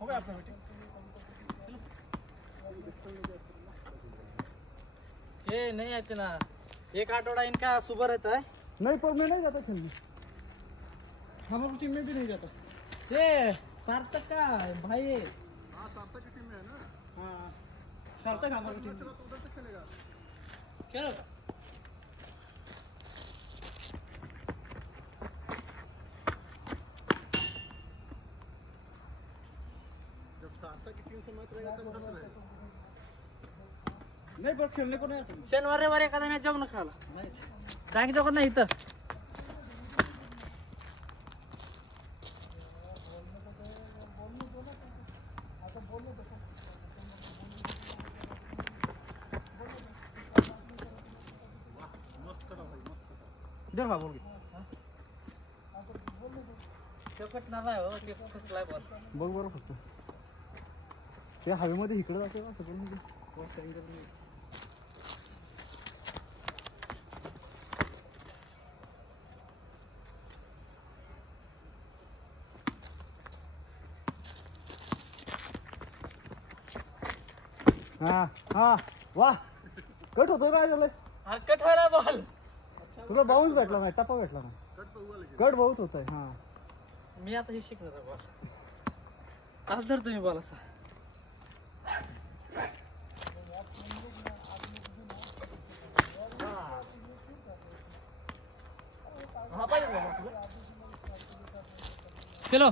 हो गया आपका मीटिंग? ये नहीं आते ना, एक आठवड़ा इनका सुबह रहता है। नहीं पर मैं नहीं जाता खेलने, हमारी टीम में भी नहीं जाता। ये सार्थक का भाई है। हाँ सार्थक की टीम में है ना। हाँ सार्थक हमारी टीम में उधर से खेलेगा। क्या जब सार्थक की टीम से मैच रहेगा तब उधर से रहेगा। नहीं पर खेलने को नहीं आता। शनिवार रविवार एखादा मॅच जाऊ नका नहीं जागी जाऊ नाही इथं। इधर हाँ बोल कटणार आहे हो, ते कसलाय बॉल बोल बरं फक्त त्या हवेमध्ये इकडे जाते का सगळं म्हणजे क्रॉस अँगल नाही. हा हा वाह कट होतोय काय झालंय. हा कट व्हायला बॉल. तुला बाउन्स भेटला नाही, टप्पा भेटला नाही, कट बहुत होत आहे. हा मी आता हे शिकणार आहे बॉल. आज धर तुम्ही बॉल असा. हा पाहिजे बाबा तुला. चलो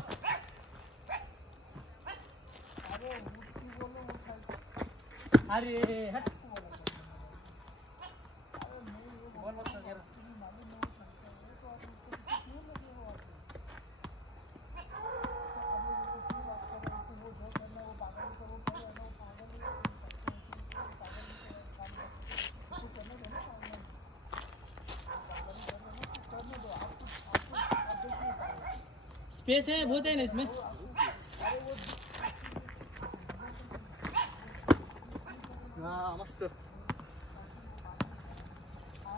अरे हट बॉल मत कर. स्पेस है बहुत है ना इसमें. हा मस्त.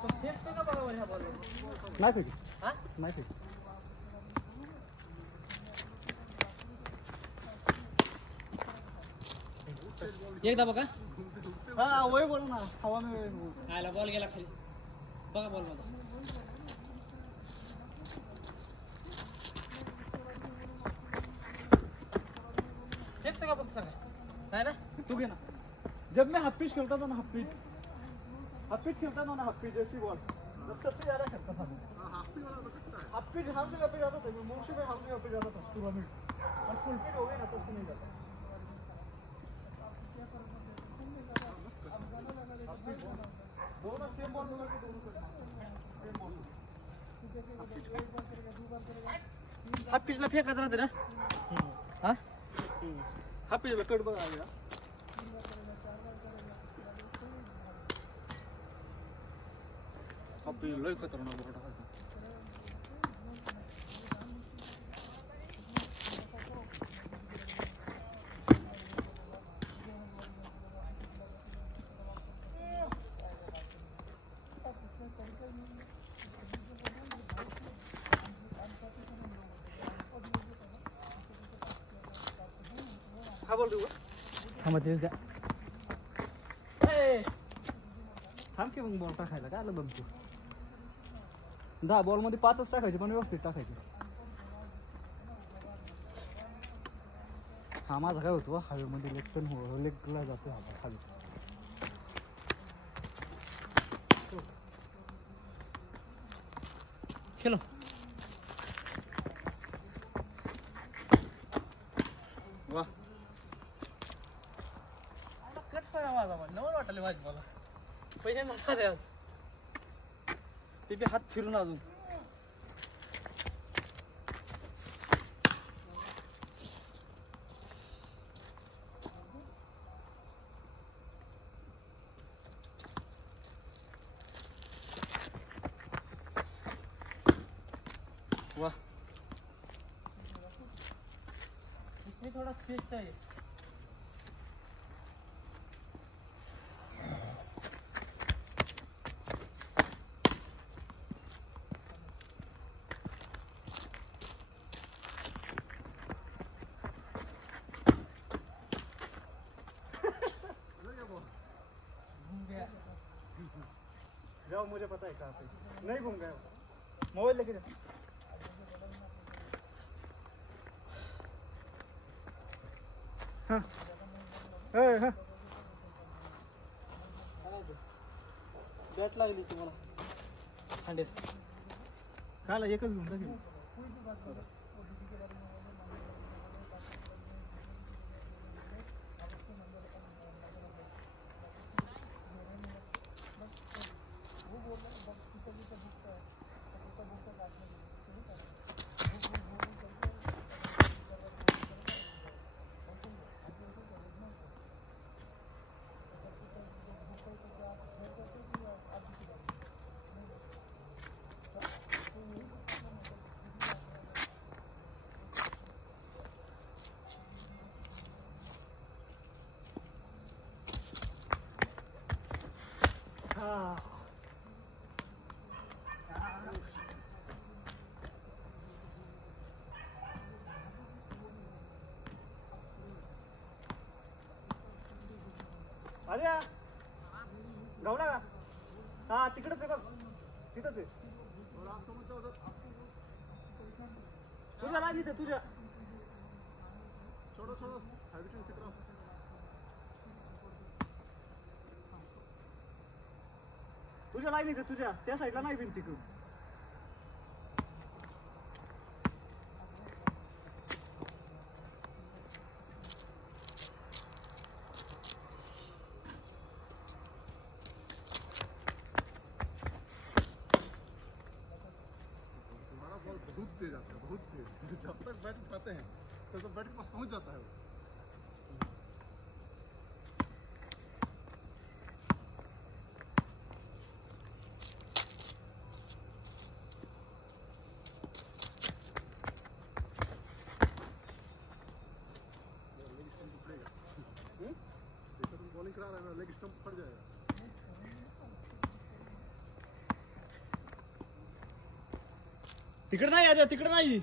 तो फेकतो का बघा ह्या बॉल. नाही फेकी हा नाही फेकी. एकदा बघा. हा वय बोल ना हवा में आयला बॉल गेला खाली. बघा बॉल मध्ये फेकतो का फक्त सांगा. नाही ना तू घे ना. जब मैं हाफ पिच खेलता था ना, हाफ पिच खेलता था ना, हाफ पिच ऐसी बॉल जब सबसे ज्यादा खेलता था. हाफ पिच हर जगह पे जाता था मैं, मोर्शी में हर जगह पे जाता था टूर्नामेंट. और फुल पिच हो गई ना तब से नहीं जाता. दोनों सेम बॉल में दोनों सेम बॉल. हाफ पिचला फेकत राहते ना. हा हाफ पिच कट बघा आला. हाफ पिच लय खतरनाक बॉल टाकायचा. हा बोल देऊ थांबा ते द्या. थांब की मग बॉल टाकायला काय आलं बघ तू. 10 बॉल मध्ये 5च टाकायचे पण व्यवस्थित टाकायचे. हा माझा काय होतो हवेमध्ये लेगला जातो हा खाली. खेलो वाह कट करा माझा बॉल. नवल वाटले माझी मला पहिल्यांदा झाले आज. ते बी हात फिरून अजून. वाह इसमें थोड़ा स्पेस चाहिए. है कहाँ पे? नहीं घूम गए मोबाइल लेके जा। हाँ हाँ बॅट लागली तुम्हाला अंडे खाला एकच घेऊन टाकेल. अरे गवडा का? हा तिकडेच आहे बघ, तिथंच आहे. तुझ्या लाग इथे तुझ्या तुझ्या लाईन इथे तुझ्या त्या साईडला नाही भिंती तू. बहुत तेज आता है, बहुत तेज. जब तक बैट उठाते हैं तब तक बैट के पास पहुंच जाता है वो. लेग स्टंप उठेगा. जैसे तुम बॉलिंग करा रहे हो लेग स्टंप फट जाएगा. तिकडे नाही अजय, तिकडे नाही,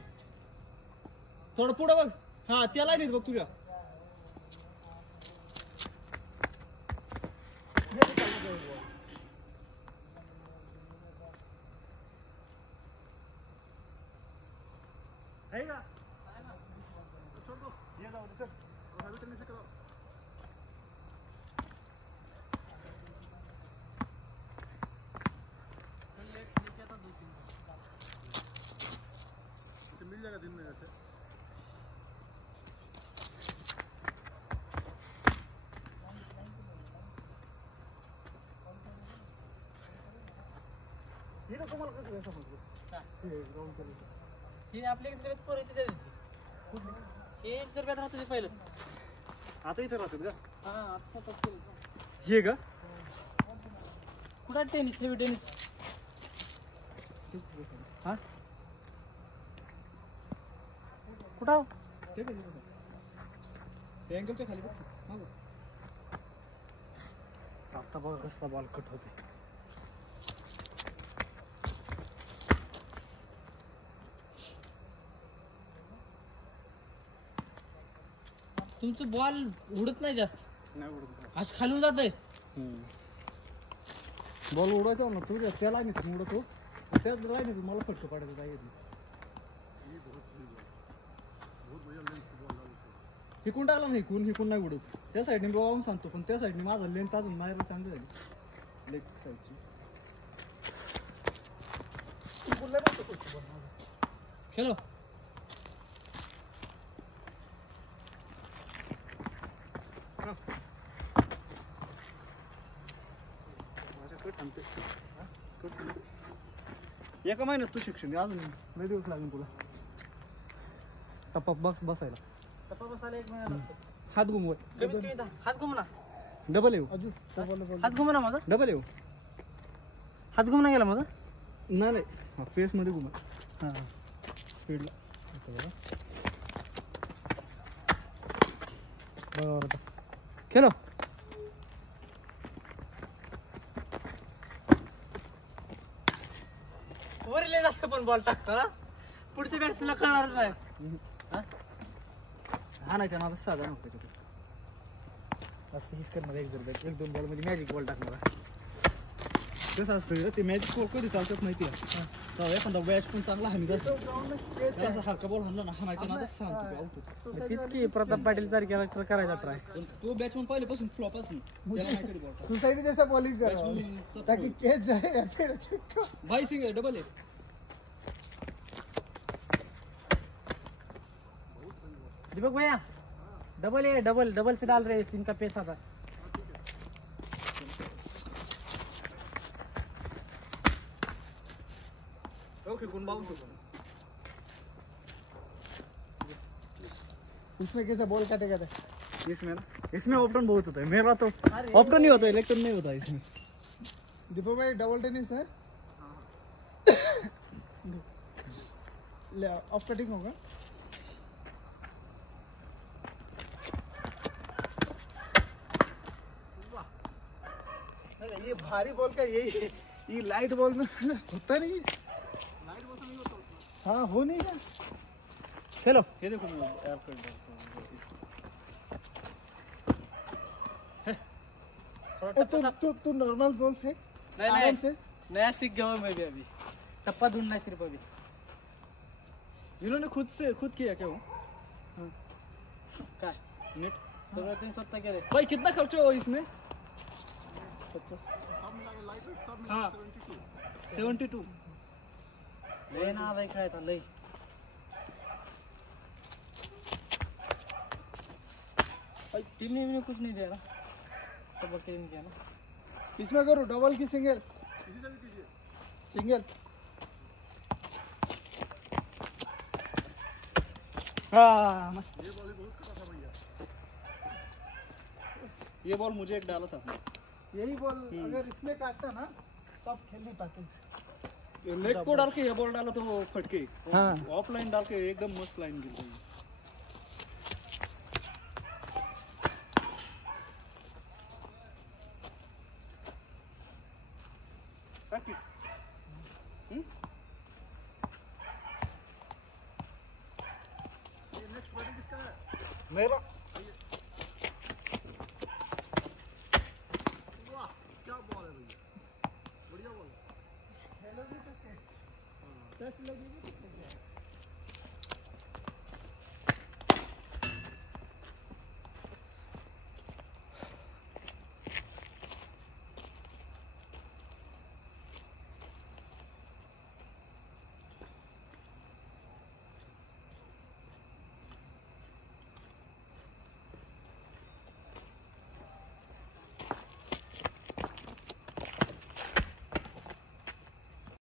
थोडं पुढं बघ. हा त्या लाईनीत बघ तुझ्या. आहे का? छोड़ दो. ये जाऊ दे, चल. हैवी टेनिस से करो. मिल जाएगा दिन में वैसे. हे तर तुम्हाला कसं काय समजलं? हा. हे राऊंड करायचं. ही आपल्या इकडे पोरं इथे जायची हे जर बॅट राहतं ते पहिलं आता इथे राहतात का? हा आता तसं केलं. हे का? कुठं टेनिस हेवी टेनिस हा कुठं ते काय तिथं? त्या अँगलच्या खाली बघ. हा बघ. आता बघा कसला बॉल कट होते. तुमचं बॉल उडत नाही जास्त, नाही उडत. आज खालून जात आहे. बॉल उडवायचा ना तुझ्या त्या लाईनीत उडतो, त्या लाईनीत मला फटकं पाडायचं काय येत नाही. ये बहुत सही बॉल, बहुत बढ़िया लेंथ की बॉल डाली. हिकून आला नाही, हिकून नाही उडत. त्या साईडने बॉल सांगतो, पण त्या साईडने माझा लेंथ अजून मारायला चांगलं झाली. लेग साईडची खेळो एका महिन्यात तू शिक्षण घे, अजून लय दिवस लागेल तुला टप्पा बॉक्स बसायला. टप्पा बसायला 1 महिना लागतो. हात घुमवय, कमीत कमी 10 हात घुमना. डबल येऊ. हात घुमना माझा, डबल येऊ. हात घुमना गेला माझा. नाही फेस मध्ये घुमा. हां स्पीडला बरोबर. खेळो वरले जास्त पण बॉल टाकतो ना, पुढच्या बॅट्समॅनला कळणारच नाही. हाणायच्या नादात साधा नको त्याच्यात. आता हीच करणार 1-2 बॉल मध्ये मॅजिक बॉल टाकणार. कसं असतं ते मॅच कधी चालतात माहिती आहे तेव्हा एखादा बॅच पण चांगला हानी असं हलका बॉल हाणला ना हाणायचा नादच सांगतो आउट तीच की प्रताप पाटील सारख्या करायचा ट्राय पण तो बॅट्समन पहिल्यापासून फ्लॉप असं त्याला नाही कधी बॉल सुसाइड जैसा बॉलिंग कर रहा हूँ ताकि कैच जाए या फिर छक्का भाई सिंह डबल है दीपक भैया डबल है, डबल डबल से डाल रहे हैं इनका पैसा था। ओके गुण बाउंस उसमें कैसे बॉल काटेगा था इसमें ना इसमें ऑप्टन बहुत होता है मेरा तो ऑप्टन नहीं होता है इलेक्ट्रन नहीं होता है इसमें दीपक भाई डबल टेनिस है ऑफ कटिंग होगा ये भारी बॉल का यही है ये लाइट बॉल में होता नहीं लाइट बॉल में नहीं होता हाँ हो नहीं है चलो ये देखो मैं ऐप कर तू नॉर्मल बॉल फेंक नहीं आराम नहीं से नया सीख गया हूँ मैं भी अभी, टप्पा ढूंढना है सिर्फ अभी। इन्होंने खुद किया क्या वो काय नेट सगळं स्वतः केले। भाई कितना खर्चा हुआ इसमें हाँ 72 लय ना आलाय खायचा लय। टीम ने कुछ नहीं दिया ना, सब टीम किया ना। इसमें करो डबल की सिंगल सिंगल हाँ मस्त ये बॉल मुझे एक डाला था यही बॉल अगर इसमें काटता ना तब खेल नहीं पाते लेग को डाल के ये बॉल डाला तो वो फटके हाँ। ऑफलाइन डाल के एकदम मस्त लाइन गिर गई मेरा क्या बॉल है भैया बढ़िया बॉल टच लगेगी